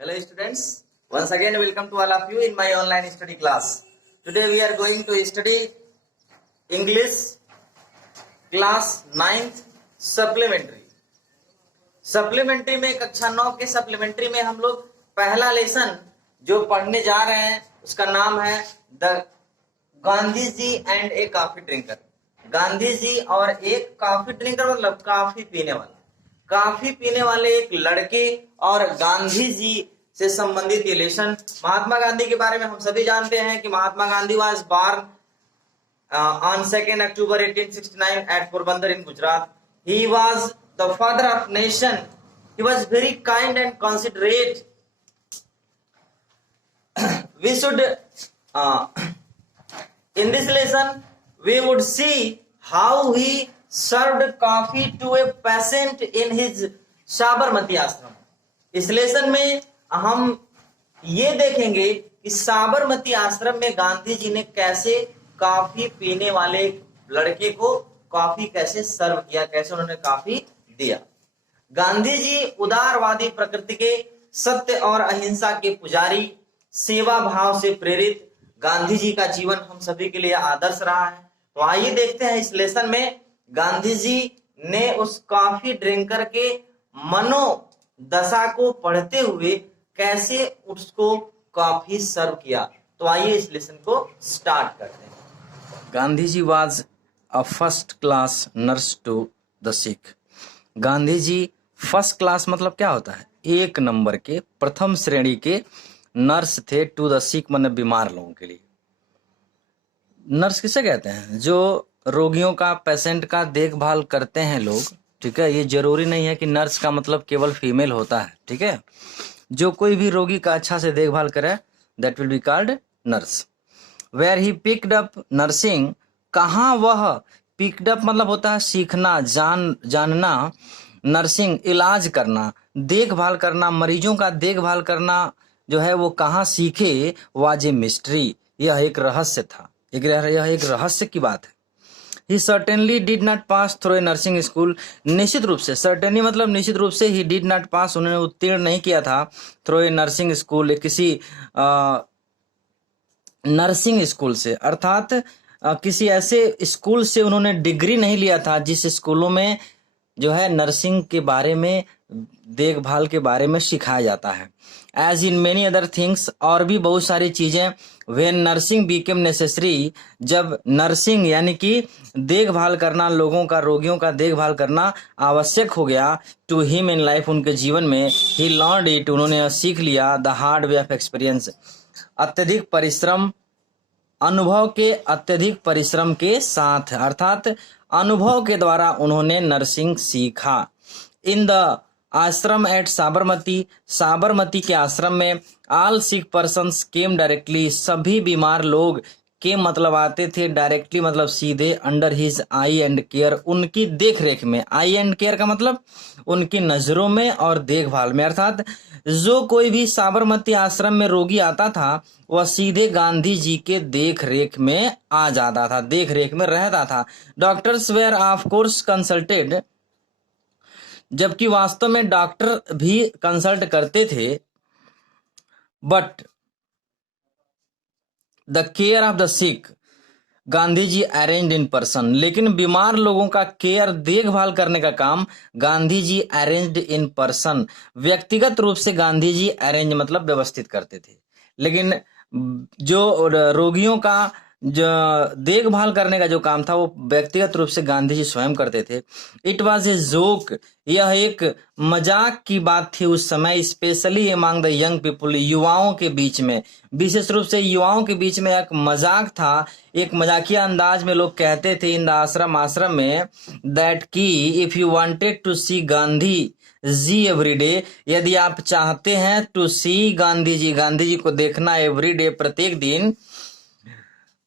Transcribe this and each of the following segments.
Hello students, once again welcome to all of you in my online study class. Today we are going to study English class 9th supplementary. Supplementary में कक्षा 9 के supplementary में हम लोग पहला lesson जो पढ़ने जा रहे हैं उसका नाम है the Gandhi ji and a coffee drinker. Gandhi ji और एक कॉफी ड्रिंकर मतलब कॉफी पीने वाला, कॉफी पीने वाले एक लड़के और गांधी जी से संबंधित ये लेसन। महात्मा गांधी के बारे में हम सभी जानते हैं कि Mahatma Gandhi was born on 2nd October 1869 at Porbandar in Gujarat. He was the father of nation. He was very kind and considerate. We should in this lesson we would see how he served coffee to a patient in his Sabarmati आश्रम। इस lesson में हम ये देखेंगे कि साबरमती आश्रम में गांधी जी ने कैसे कॉफी पीने वाले लड़के को कॉफी कैसे सर्व किया, कैसे उन्होंने कॉफी दिया। गांधी जी उदारवादी प्रकृति के, सत्य और अहिंसा के पुजारी, सेवा भाव से प्रेरित गांधी जी का जीवन हम सभी के लिए आदर्श रहा है। तो आइए देखते हैं इस लेसन में गांधी जी ने उस कॉफी ड्रिंकर के मनोदशा को पढ़ते हुए कैसे उसको कॉफी सर्व किया। तो आइए इस लेसन को स्टार्ट करते हैं। Gandhi ji was a first class nurse to the sick. Gandhi ji first class मतलब क्या होता है? एक नंबर के, प्रथम श्रेणी के नर्स थे टू द सिक मतलब बीमार लोगों के लिए। नर्स किसे कहते हैं? जो रोगियों का, पेशेंट का देखभाल करते हैं लोग, ठीक है। ये जरूरी नहीं है कि नर्स का मतलब केवल फीमेल होता है, ठीक है। जो कोई भी रोगी का अच्छा से देखभाल करे that will be called nurse. Where he picked up nursing, कहाँ वह, पिक्ड अप मतलब होता है सीखना, जानना, नर्सिंग इलाज करना, देखभाल करना, मरीजों का देखभाल करना जो है वो कहाँ सीखे, वाज ए मिस्ट्री, यह एक रहस्य था, यह एक रहस्य की बात है। He certainly did not pass through a nursing school, निश्चित रूप से, certainly मतलब निश्चित रूप से, he did not pass, उन्होंने उत्तीर्ण नहीं किया था through a nursing school, किसी नर्सिंग स्कूल से, अर्थात किसी ऐसे स्कूल से उन्होंने डिग्री नहीं लिया था जिस स्कूलों में जो है नर्सिंग के बारे में, देखभाल के बारे में सिखाया जाता है। As in many other things, और भी बहुत सारी चीजें, व्हेन नर्सिंग बिकेम नेसेसरी, जब नर्सिंग यानी कि देखभाल करना, लोगों का, रोगियों का देखभाल करना आवश्यक हो गया, टू हिम इन लाइफ, उनके जीवन में, ही लर्नड इट, उन्होंने सीख लिया, the hard way of experience, अत्यधिक परिश्रम, अनुभव के अत्यधिक परिश्रम के साथ, अर्थात अनुभव के द्वारा उन्होंने नर्सिंग सीखा। इन द आश्रम एट साबरमती, साबरमती के आश्रम में, ऑल सिक पर्सन्स केम डायरेक्टली, सभी बीमार लोग के मतलब आते थे डायरेक्टली मतलब सीधे, under his I and care, उनकी देख रेख में। आई एंड केयर का मतलब उनकी नजरों में और देखभाल में, अर्थात जो कोई भी साबरमती आश्रम में रोगी आता था वह सीधे गांधी जी के देख रेख में आ जाता था, देख रेख में रहता था। Doctors were of course consulted, जबकि वास्तव में डॉक्टर भी कंसल्ट करते थे, but the care of the sick Gandhi ji arranged in person, लेकिन बीमार लोगों का केयर, देखभाल करने का काम Gandhi ji arranged in person, व्यक्तिगत रूप से गांधी जी अरेंज मतलब व्यवस्थित करते थे, लेकिन जो रोगियों का जो देखभाल करने का जो काम था वो व्यक्तिगत रूप से गांधी जी स्वयं करते थे। इट वॉज ए जोक, यह एक मजाक की बात थी उस समय, specially among the young people, युवाओं के बीच में, विशेष रूप से युवाओं के बीच में एक मजाक था, एक मजाकिया अंदाज में लोग कहते थे इन द आश्रम में, दैट की if you wanted to see Gandhi ji everyday, यदि आप चाहते हैं टू सी गांधी जी को देखना एवरीडे प्रत्येक दिन,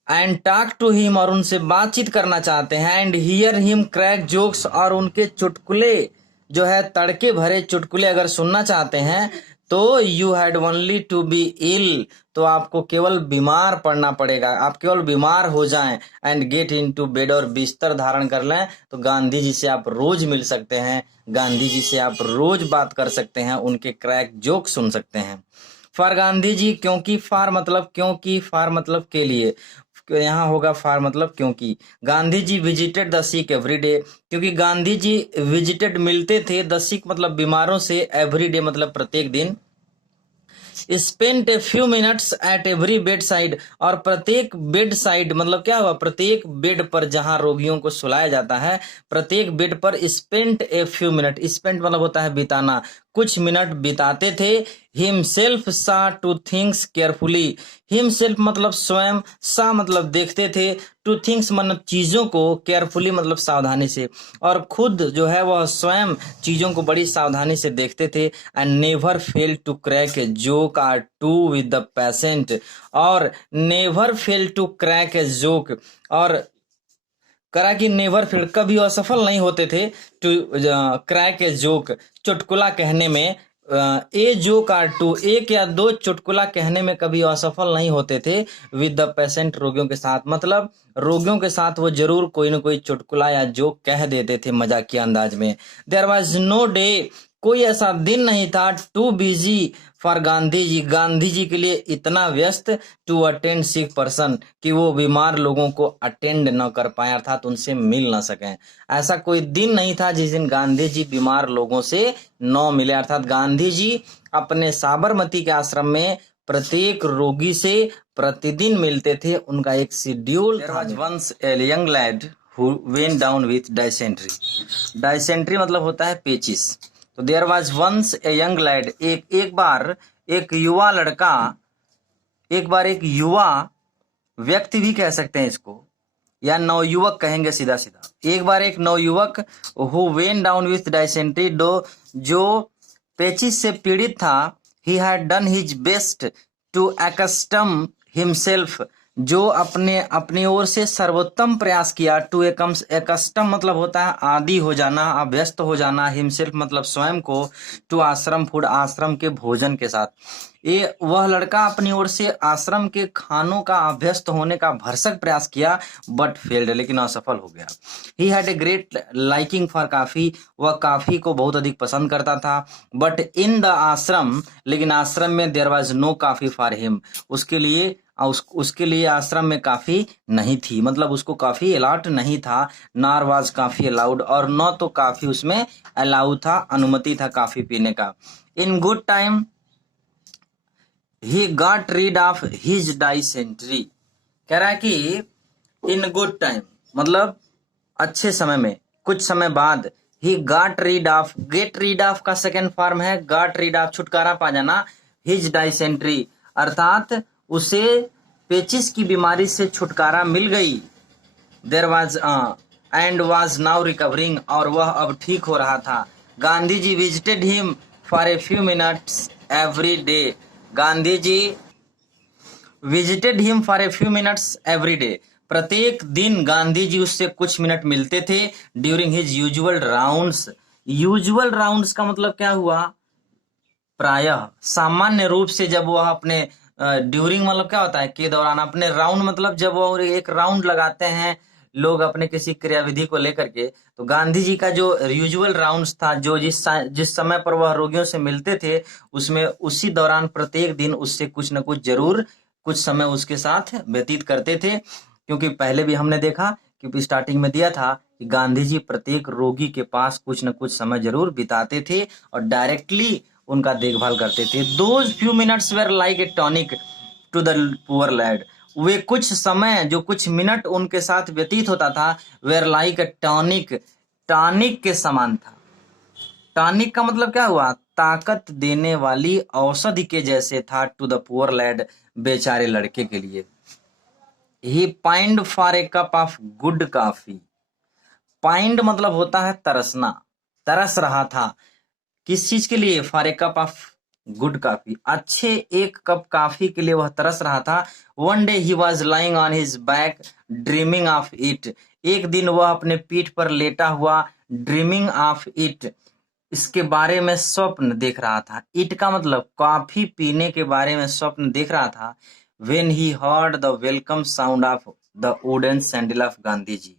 एंड टॉक टू हिम और उनसे बातचीत करना चाहते हैं, and hear him crack jokes और उनके चुटकुले जो है तड़के भरे चुटकुले अगर सुनना चाहते हैं तो you had only to be ill, तो आपको केवल बीमार पड़ना पड़ेगा, आप केवल बीमार हो जाएं, एंड गेट इनटू बेड, और बिस्तर धारण कर लें, तो गांधी जी से आप रोज मिल सकते हैं, गांधी जी से आप रोज बात कर सकते हैं, उनके क्रैक जोक सुन सकते हैं। फॉर गांधी जी, क्योंकि, फार मतलब क्योंकि, फार मतलब के लिए, यहाँ होगा फार मतलब क्योंकि। Gandhi ji visited the sick every day, क्योंकि गांधी जी विजिटेड मिलते थे, द सिक मतलब बीमारों से, एवरी डे मतलब प्रत्येक दिन। Spent A few minutes at every bed side, और प्रत्येक बेड साइड मतलब क्या हुआ, प्रत्येक बेड पर जहां रोगियों को सुलाया जाता है, प्रत्येक बेड पर spent a few minute, spent मतलब होता है बिताना, कुछ मिनट बिताते थे। हिमसेल्फ सा टू थिंग्स केयरफुली, हिमसेल्फ मतलब स्वयं, सा मतलब देखते थे, टू थिंग्स मतलब चीजों को, केयरफुली मतलब सावधानी से, और खुद जो है वह स्वयं चीजों को बड़ी सावधानी से देखते थे। And never fail to crack a joke or two with the patient, और never fail to crack a joke, और करा कि नेवर फेल कभी असफल नहीं होते थे, टू क्रैक ए जोक चुटकुला कहने में, ए जोक आर टू एक या दो चुटकुला कहने में कभी असफल नहीं होते थे, विद द पेशेंट रोगियों के साथ, मतलब रोगियों के साथ वो जरूर कोई ना कोई चुटकुला या जोक कह देते थे मजाकिया अंदाज में। देयर वाज नो डे, कोई ऐसा दिन नहीं था, too busy for Gandhi ji, Gandhi ji के लिए इतना व्यस्त, टू अटेंड सिक पर्सन, कि वो बीमार लोगों को अटेंड न कर पाए, अर्थात उनसे मिल न सकें। ऐसा कोई दिन नहीं था जिस दिन गांधी जी बीमार लोगों से न मिले, अर्थात गांधी जी अपने साबरमती के आश्रम में प्रत्येक रोगी से प्रतिदिन मिलते थे, उनका एक शेड्यूल था। Once a young lad who went down with dysentery, dysentery मतलब होता है पेचिस, तो there was once a young lad, एक बार एक युवा लड़का, एक बार एक युवा व्यक्ति भी कह सकते हैं इसको, या नवयुवक कहेंगे सीधा सीधा, एक बार एक नवयुवक, who went down with dysentery, जो पेचिस से पीड़ित था, he had done his best to एक्स्टम हिमसेल्फ, जो अपनी ओर से सर्वोत्तम प्रयास किया, टू एकस्टम मतलब होता है आदी हो जाना, अभ्यस्त हो जाना, हिमसेल्फ मतलब स्वयं को, टू आश्रम फूड आश्रम के भोजन के साथ। ये वह लड़का अपनी ओर से आश्रम के खानों का अभ्यस्त होने का भरसक प्रयास किया, बट फेल्ड, लेकिन असफल हो गया। He had a great liking for काफी, वह काफी को बहुत अधिक पसंद करता था, बट इन द आश्रम, लेकिन आश्रम में देयर वाज नो काफी फॉर हिम, उसके लिए आश्रम में काफी नहीं थी, मतलब उसको काफी अलाउड नहीं था, नार वाज काफी अलाउड, और न तो काफी उसमें अलाउ था, अनुमति था काफी पीने का। In good time he got read of his dysentery, कह रहा है कि इन गुड टाइम मतलब अच्छे समय में, कुछ समय बाद, he got read of, get rid of का सेकेंड फॉर्म है गॉट रीड ऑफ, छुटकारा पा जाना, हिज डाइसेंट्री अर्थात उसे पेचिस की बीमारी से छुटकारा मिल गई, there was and was now recovering, और वह अब ठीक हो रहा था। Gandhi ji visited him for a few minutes every day, Gandhi ji visited him for a few minutes every day, प्रत्येक दिन गांधी जी उससे कुछ मिनट मिलते थे, during his usual rounds, usual rounds का मतलब क्या हुआ, प्रायः, सामान्य रूप से जब वह अपने ड्यूरिंग मतलब क्या होता है, के दौरान, अपने राउंड मतलब जब वो एक राउंड लगाते हैं लोग अपने किसी क्रियाविधि को लेकर के, तो गांधी जी का जो यूजुअल राउंड्स था, जो जिस समय पर वह रोगियों से मिलते थे, उसमें उसी दौरान प्रत्येक दिन उससे कुछ न कुछ जरूर कुछ समय उसके साथ व्यतीत करते थे, क्योंकि पहले भी हमने देखा कि स्टार्टिंग में दिया था कि गांधी जी प्रत्येक रोगी के पास कुछ न कुछ समय जरूर बिताते थे और डायरेक्टली उनका देखभाल करते थे। Those few minutes were like a tonic to the poor lad, वे कुछ समय, जो कुछ मिनट उनके साथ व्यतीत होता था, were like a tonic, tonic के समान था। टॉनिक का मतलब क्या हुआ, ताकत देने वाली औषधि के जैसे था, टू द पुअर लैड, बेचारे लड़के के लिए। He pined for a cup of good coffee, pined मतलब होता है तरसना, तरस रहा था, किस चीज के लिए, for a cup of good coffee, अच्छे एक कप कॉफी के लिए वह तरस रहा था। One day he was lying on his back dreaming of it, एक दिन वह अपने पीठ पर लेटा हुआ ड्रीमिंग ऑफ इट, इसके बारे में स्वप्न देख रहा था। इट का मतलब कॉफी पीने के बारे में स्वप्न देख रहा था। When he heard the welcome sound of the wooden sandal of Gandhi ji,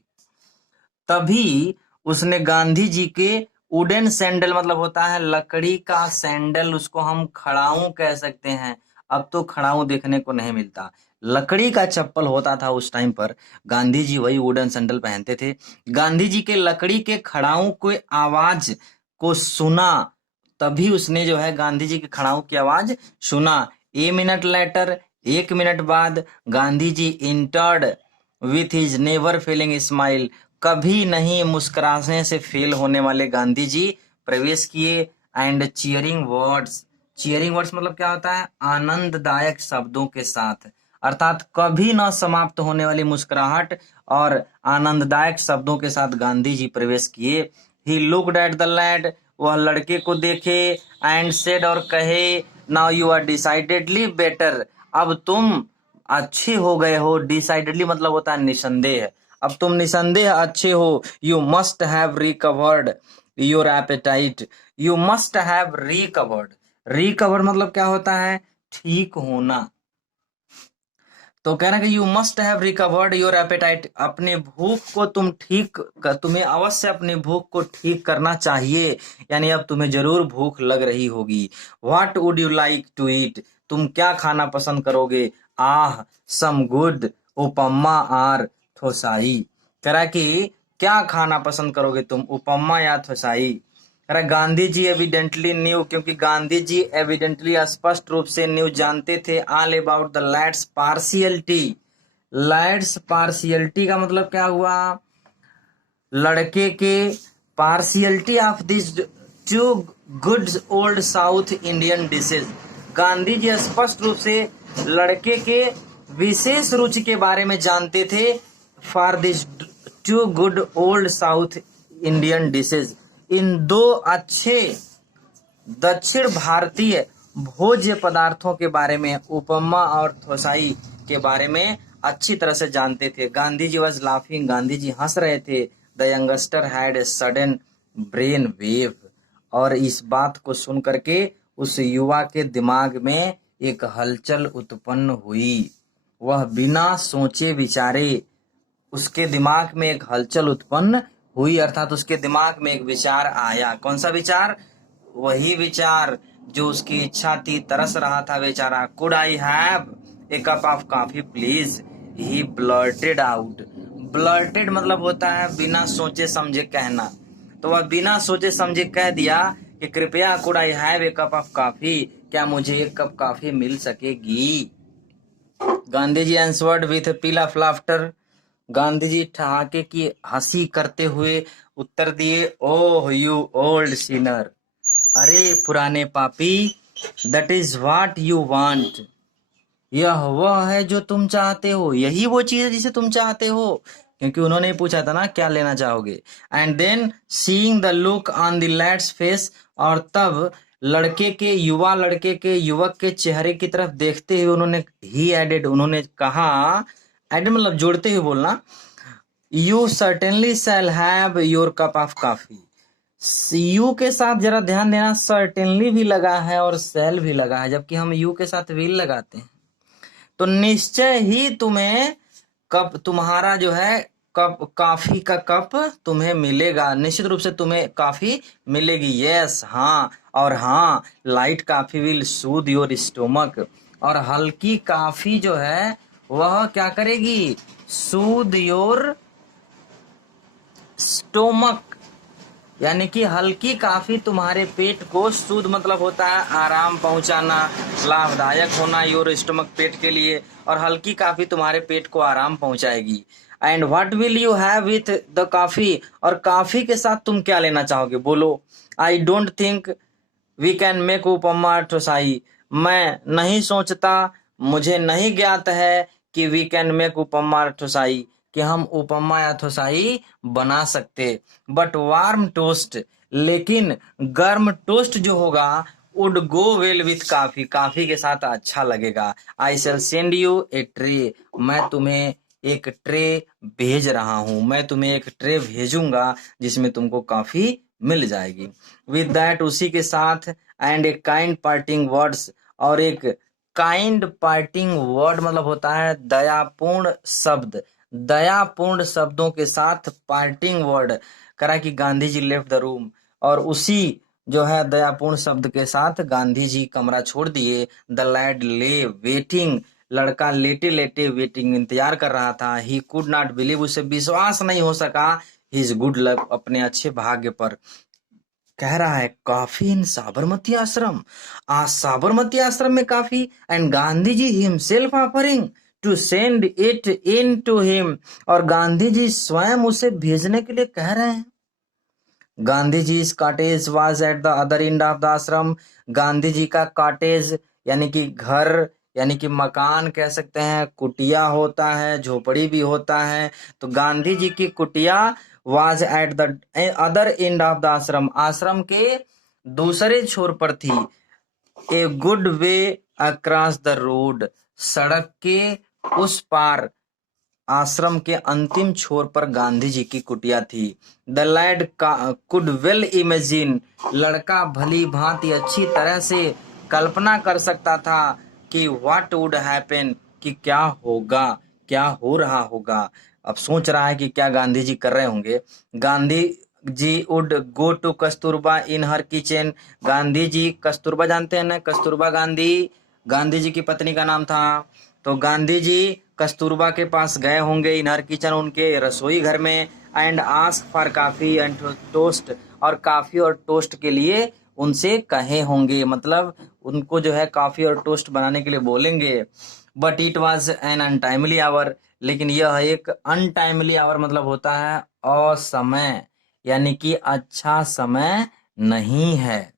तभी उसने गांधी जी के वुडन सैंडल मतलब होता है लकड़ी का सैंडल, उसको हम खड़ाऊं कह सकते हैं। अब तो खड़ाऊं देखने को नहीं मिलता, लकड़ी का चप्पल होता था उस टाइम पर। गांधी जी वही वुडन सैंडल पहनते थे। गांधी जी के लकड़ी के खड़ाऊं के आवाज को सुना, तभी उसने जो है गांधी जी के खड़ाऊं की आवाज सुना। ए मिनट लेटर, 1 मिनट बाद, Gandhi ji entered with his never failing smile, कभी नहीं मुस्कुराने से फेल होने वाले गांधी जी प्रवेश किए। एंड चीयरिंग वर्ड्स मतलब क्या होता है, आनंददायक शब्दों के साथ, अर्थात कभी न समाप्त होने वाली मुस्कुराहट और आनंददायक शब्दों के साथ गांधी जी प्रवेश किए। He looked at the lad, वह लड़के को देखे। एंड सेड, और कहे, now you are decidedly better, अब तुम अच्छे हो गए हो। डिसाइडेडली मतलब होता है निसंदेह, अब तुम निसंदेह अच्छे हो। You must have recovered your apatite, you must have recovered, recover मतलब क्या होता है, ठीक होना। तो कहना कि you must have recovered your apatite, अपने भूख को तुम्हें अवश्य अपनी भूख को ठीक करना चाहिए, यानी अब तुम्हें जरूर भूख लग रही होगी। What would you like to eat, तुम क्या खाना पसंद करोगे। आह सम गुड उपमा आर थोसाई, कह रहा कि क्या खाना पसंद करोगे तुम, उपमा या थोसाई। अरे गांधी जी एविडेंटली न्यू, क्योंकि गांधी जी एविडेंटली स्पष्ट रूप से न्यू जानते थे, all about the lads partiality. Lads partiality का मतलब क्या हुआ, लड़के के partiality of this two good old South Indian dishes. Gandhi ji स्पष्ट रूप से लड़के के विशेष रुचि के बारे में जानते थे, for this two good old South Indian dishes, इन दो अच्छे दक्षिण भारतीय भोज्य पदार्थों के बारे में, उपमा और थोसाई के बारे में अच्छी तरह से जानते थे। गांधी जी वॉज लाफिंग, गांधी जी हंस रहे थे। The youngster had a sudden brain wave, और इस बात को सुन करके उस युवा के दिमाग में एक हलचल उत्पन्न हुई। वह बिना सोचे विचारे, उसके दिमाग में एक हलचल उत्पन्न हुई, अर्थात उसके दिमाग में एक विचार आया। कौन सा विचार, वही विचार जो उसकी इच्छा थी, तरस रहा था बेचारा। Could I have a cup of coffee please, he blurted out. Blurted मतलब होता है बिना सोचे समझे कहना, तो वह बिना सोचे समझे कह दिया कि कृपया could I have a cup of coffee, क्या मुझे एक कप कॉफी मिल सकेगी। Gandhi ji answered with peal of laughter, Gandhi ji ठहाके की हंसी करते हुए उत्तर दिए, ओह यू ओल्ड सिनर, अरे पुराने पापी, that is what you want, यह वह है जो तुम चाहते हो, यही वो चीज है जिसे तुम चाहते हो, क्योंकि उन्होंने पूछा था ना क्या लेना चाहोगे। And then seeing the look on the lad's face, और तब लड़के के युवक के चेहरे की तरफ देखते हुए उन्होंने ही एडेड, उन्होंने कहा, एडेड मतलब जोड़ते हुए बोलना, you certainly shall have your cup of coffee. You के साथ जरा ध्यान देना, सर्टेनली भी लगा है और सेल भी लगा है, जबकि हम यू के साथ विल लगाते हैं। तो निश्चय ही तुम्हें कप, तुम्हारा जो है कप, कॉफी का कप तुम्हें मिलेगा, निश्चित रूप से तुम्हें कॉफी मिलेगी। यस हाँ, और हाँ, light coffee will Sood your stomach, और हल्की कॉफी जो है वह क्या करेगी, सूद योर स्टोमक, यानी कि हल्की कॉफी तुम्हारे पेट को, सूद मतलब होता है आराम पहुंचाना, लाभदायक होना, योर स्टमक पेट के लिए, और हल्की कॉफी तुम्हारे पेट को आराम पहुंचाएगी। And what will you have with the coffee, और कॉफी के साथ तुम क्या लेना चाहोगे, बोलो। I don't think we can make upma dosai, मैं नहीं सोचता, मुझे नहीं ज्ञात है कि we can make upma dosai, कि हम उपमा या थोसाई बना सकते। बट वार्म टोस्ट, लेकिन गर्म टोस्ट जो होगा, would go well with coffee, coffee के साथ अच्छा लगेगा। आई शैल सेंड यू ए ट्रे, मैं तुम्हें एक ट्रे भेज रहा हूं, मैं तुम्हें एक ट्रे भेजूंगा जिसमें तुमको कॉफी मिल जाएगी। विद दैट, उसी के साथ, and a kind parting words, और एक काइंड पार्टिंग वर्ड मतलब होता है दयापूर्ण शब्द, दयापूर्ण शब्दों के साथ पार्टिंग वर्ड करा कि Gandhi ji left the room, और उसी जो है दयापूर्ण शब्द के साथ गांधी जी कमरा छोड़ दिए। द लैड ले वेटिंग, लड़का लेटे लेटे वेटिंग इंतजार कर रहा था। ही कुड नॉट बिलीव, उसे विश्वास नहीं हो सका हिज गुड लक, अपने अच्छे भाग्य पर। कह रहा है कॉफी इन साबरमती आश्रम, आज साबरमती आश्रम में काफी, and Gandhi ji himself offering to send it in to him, और गांधी जी स्वयं उसे भेजने के लिए कह रहे हैं। Gandhi ji cottage was at the other end of the ashram, Gandhi जी का कॉटेज यानी कि घर यानी कि मकान कह सकते हैं, कुटिया होता है, झोपड़ी भी होता है, तो गांधी जी की कुटिया was at the other end of the आश्रम, आश्रम के दूसरे छोर पर थी। A good way across the road, सड़क के उस पार, आश्रम के अंतिम छोर पर गांधी जी की कुटिया थी। The lad could well imagine, लड़का भली भांति अच्छी तरह से कल्पना कर सकता था कि व्हाट वुड हैपन, कि क्या होगा, क्या हो रहा होगा। अब सोच रहा है कि क्या गांधी जी कर रहे होंगे। Gandhi ji would go to Kasturba in her kitchen, Gandhi ji Kasturba जानते हैं ना, कस्तूरबा गांधी गांधी जी की पत्नी का नाम था। तो गांधी जी कस्तूरबा के पास गए होंगे इन हर किचन, उनके रसोई घर में, and ask for coffee and toast, और कॉफी और टोस्ट के लिए उनसे कहे होंगे, मतलब उनको जो है कॉफी और टोस्ट बनाने के लिए बोलेंगे। But it was an untimely hour, लेकिन यह एक अनटाइमली आवर मतलब होता है असमय, यानी कि अच्छा समय नहीं है,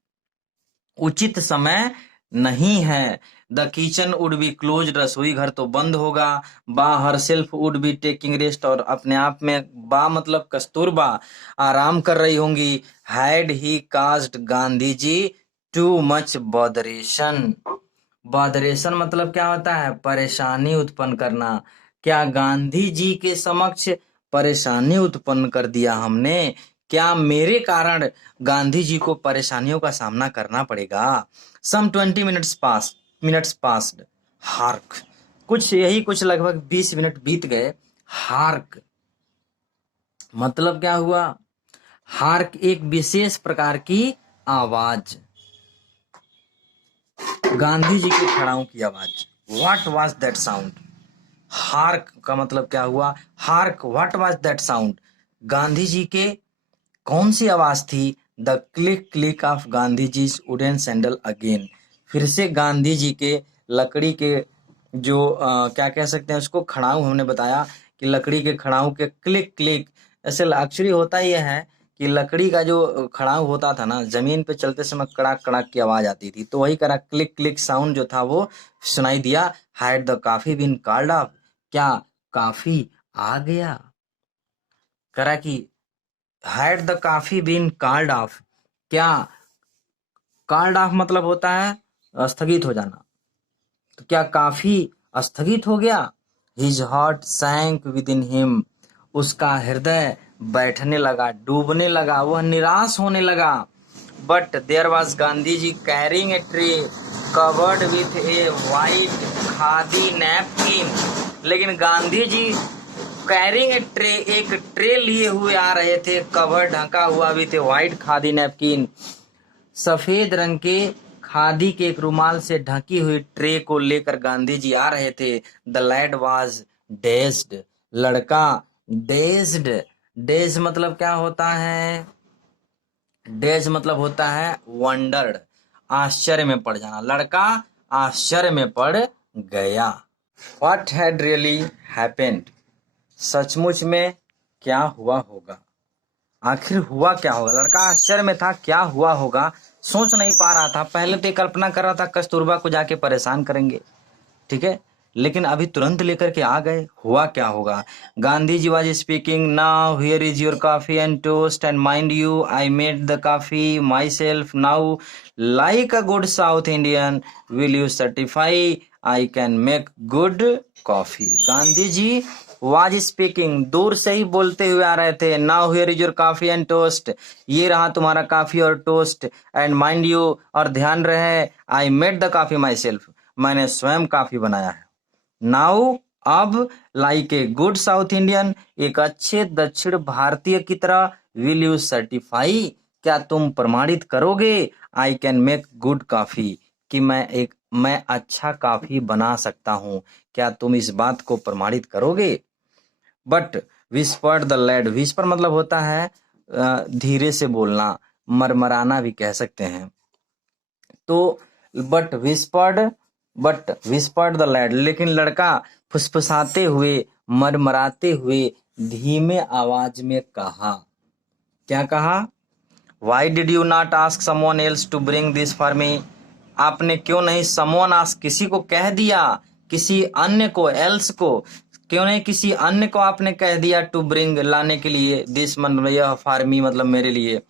उचित समय नहीं है। The kitchen would be close, रसोई घर तो बंद होगा। बा her self would be taking rest, और अपने आप में बा मतलब कस्तूरबा आराम कर रही होंगी। Had he caused Gandhi ji too much botheration, botheration मतलब क्या होता है, परेशानी उत्पन्न करना। क्या गांधी जी के समक्ष परेशानी उत्पन्न कर दिया हमने, क्या मेरे कारण गांधी जी को परेशानियों का सामना करना पड़ेगा। सम 20 मिनट्स पास्ड, हार्क, कुछ यही कुछ लगभग 20 मिनट बीत गए। हार्क मतलब क्या हुआ, हार्क एक विशेष प्रकार की आवाज, गांधी जी के खड़ाओं की आवाज। What was that sound, hark का मतलब क्या हुआ, hark what was that sound, Gandhi ji के कौन सी आवाज थी। The click click of Gandhi ji wooden sandal again, फिर से गांधी जी के लकड़ी के जो क्या कह सकते हैं उसको, खड़ाऊ, हमने बताया कि लकड़ी के खड़ाऊ के क्लिक क्लिक, ऐसे एक्चुअली होता यह है कि लकड़ी का जो खड़ाऊ होता था ना, जमीन पे चलते समय कड़ाक कड़ाक की आवाज आती थी, तो वही करा क्लिक क्लिक साउंड जो था वो सुनाई दिया। Had the coffee bean called off, क्या काफी आ गया, करा कि had the coffee bean called off, क्या कॉल्ड ऑफ मतलब होता है स्थगित हो जाना, तो क्या काफी स्थगित हो गया। His heart sank within him, उसका हृदय बैठने लगा, डूबने लगा, वह निराश होने लगा। But there was Gandhi ji carrying a tray covered with a white khadi napkin, लेकिन Gandhi ji carrying a tray, एक ट्रे लिए हुए आ रहे थे, कवर ढका हुआ with a white khadi napkin, सफेद रंग के खादी के एक रुमाल से ढकी हुई ट्रे को लेकर गांधी जी आ रहे थे। द लैड वाज डेज्ड, लड़का डेज्ड, डेज मतलब क्या होता है, डेज मतलब होता है वंडर्ड, आश्चर्य में पड़ जाना, लड़का आश्चर्य में पड़ गया। व्हाट हैड रियली हैपेंड, सचमुच में क्या हुआ होगा, आखिर हुआ क्या होगा, लड़का आश्चर्य में था, क्या हुआ होगा सोच नहीं पा रहा था। पहले तो कल्पना कर रहा था कस्तूरबा को जाके परेशान करेंगे, ठीक है, लेकिन अभी तुरंत लेकर के आ गए, हुआ क्या होगा। Gandhi ji was speaking, now here is your coffee and toast, and mind you I made the coffee myself, now like a good South Indian will you certify I can make good coffee. Gandhi ji was speaking, दूर से ही बोलते हुए आ रहे थे। Now here is your coffee and toast, ये रहा तुम्हारा कॉफी और टोस्ट। एंड माइंड यू, और ध्यान रहे, आई made the coffee my self, मैंने स्वयं कॉफी बनाया है। नाउ, अब, like a good South Indian, एक अच्छे दक्षिण भारतीय की तरह, विल यू सर्टिफाई, क्या तुम प्रमाणित करोगे, आई कैन मेक गुड कॉफी, कि मैं अच्छा कॉफी बना सकता हूँ, क्या तुम इस बात को प्रमाणित करोगे। But whispered the lad, whisper मतलब होता है धीरे से बोलना, मरमराना भी कह सकते हैं। तो बट विस्पर्ड द लैड, लेकिन लड़का फुसफुसाते हुए, मरमराते हुए, धीमे आवाज में कहा। क्या कहा? Why did you not ask someone else to bring this for me? आपने क्यों नहीं someone ask, किसी को कह दिया, किसी अन्य को, else को, क्यों नहीं किसी अन्य को आपने कह दिया to bring, लाने के लिए, this मतलब यह for me मतलब मेरे लिए।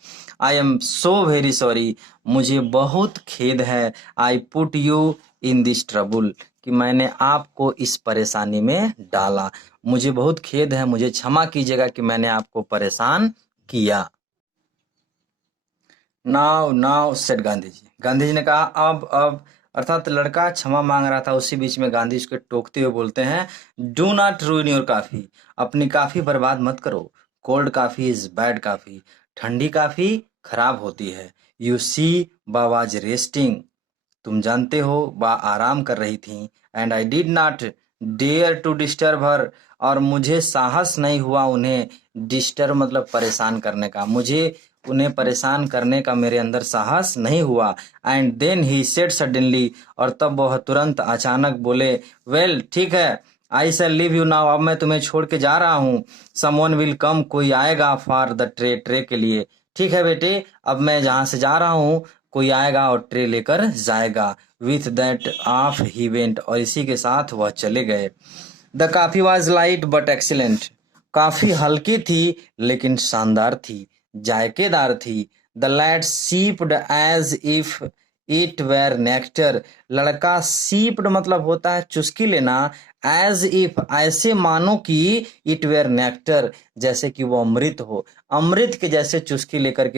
I am so very sorry, मुझे बहुत खेद है। I put you in this trouble, कि मैंने आपको इस परेशानी में डाला। मुझे बहुत खेद है, मुझे क्षमा कीजिएगा कि मैंने आपको परेशान किया। नाउ सेड गांधी जी, गांधी जी ने कहा अब, अर्थात लड़का क्षमा मांग रहा था, उसी बीच में गांधी उसके टोकते हुए बोलते हैं, डू नॉट रूइन योर कॉफी, अपनी कॉफी बर्बाद मत करो। Cold coffee is bad coffee, ठंडी कॉफी खराब होती है। यू सी बा वाज रेस्टिंग, तुम जानते हो बा आराम कर रही थी। And I did not dare to disturb her, और मुझे साहस नहीं हुआ उन्हें डिस्टर्ब मतलब परेशान करने का, मुझे उन्हें परेशान करने का मेरे अंदर साहस नहीं हुआ। And then he said suddenly, और तब वह तुरंत अचानक बोले, वेल ठीक है, I shall leave you now, अब मैं तुम्हें छोड़ के जा रहा हूँ। समवन विल कम, कोई आएगा, फॉर द ट्रे, ट्रे के लिए। ठीक है बेटे, अब मैं जहाँ से जा रहा हूँ, कोई आएगा और ट्रे लेकर जाएगा। With that off he went, और इसी के साथ वह चले गए। The coffee was light but excellent, काफी हल्की थी लेकिन शानदार थी, जायकेदार थी। The lad sipped as if it were nectar, लड़का सीप्ड मतलब होता है चुस्की लेना, एज इफ ऐसे मानो कि इट वेर नेक्टर, जैसे कि वो अमृत हो, अमृत के जैसे चुस्की लेकर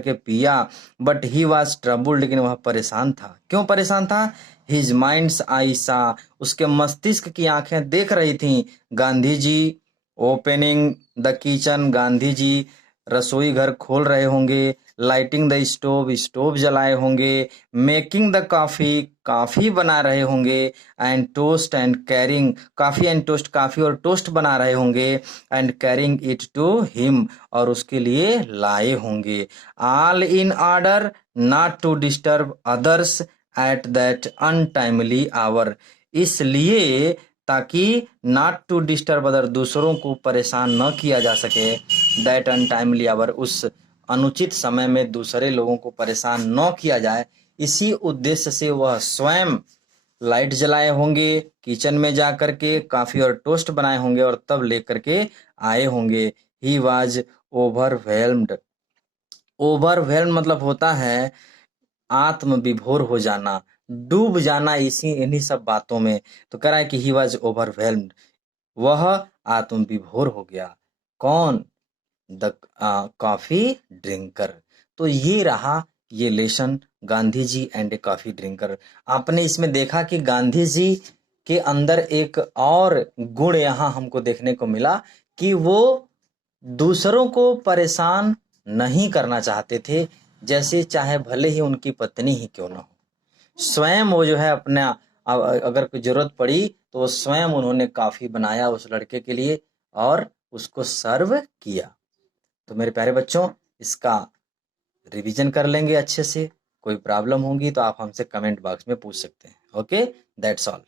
के पिया। बट ही वॉज ट्रबल्ड, लेकिन वह परेशान था। क्यों परेशान था? हिज माइंड्स आई सा, उसके मस्तिष्क की आंखें देख रही थीं। Gandhi ji opening the kitchen, Gandhi जी रसोई घर खोल रहे होंगे। लाइटिंग द स्टोव, स्टोव जलाए होंगे। मेकिंग द कॉफी, कॉफी बना रहे होंगे। And toast and carrying, coffee and toast, coffee और टोस्ट बना रहे होंगे। And carrying it to him, और उसके लिए लाए होंगे। All in order not to disturb others at that untimely hour, इसलिए ताकि नॉट टू डिस्टर्ब अदर, दूसरों को परेशान न किया जा सके, दैट अनटाइमली आवर, उस अनुचित समय में दूसरे लोगों को परेशान न किया जाए, इसी उद्देश्य से वह स्वयं लाइट जलाए होंगे, किचन में जा करके कॉफी और टोस्ट बनाए होंगे, और तब लेकर के आए होंगे। ही वाज ओवरवेल्म्ड, ओवरवेल्म मतलब होता है आत्म विभोर हो जाना, डूब जाना इन्हीं सब बातों में। तो कह रहा है कि ही वॉज ओवरवेल्म्ड, वह आत्म विभोर हो गया। कौन? The coffee drinker. तो ये रहा ये lesson, Gandhi ji and a coffee drinker. आपने इसमें देखा कि गांधी जी के अंदर एक और गुण यहाँ हमको देखने को मिला कि वो दूसरों को परेशान नहीं करना चाहते थे, जैसे चाहे भले ही उनकी पत्नी ही क्यों ना हो। स्वयं वो जो है अपना, अगर कोई जरूरत पड़ी तो वो स्वयं उन्होंने कॉफी बनाया उस लड़के के लिए और उसको सर्व किया। तो मेरे प्यारे बच्चों, इसका रिवीजन कर लेंगे अच्छे से। कोई प्रॉब्लम होगी तो आप हमसे कमेंट बॉक्स में पूछ सकते हैं। Okay, that's all.